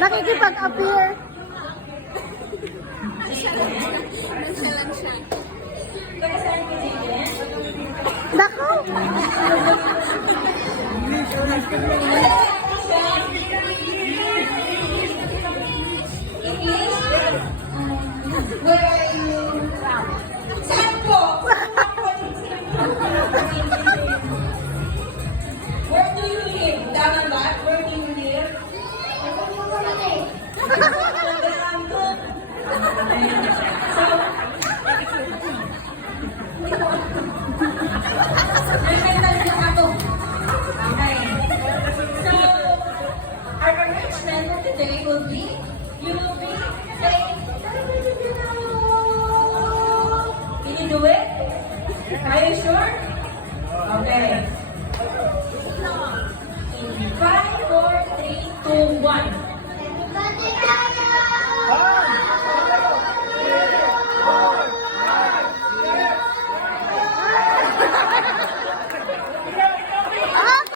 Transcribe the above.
Nakikipag-appear. Nako! Where are you from? Saan po? Where do you live? Tama ba? Where do you live? So, our arrangement for today will be, you will be saying, can you do it? Are you sure? Okay. In 5, 4,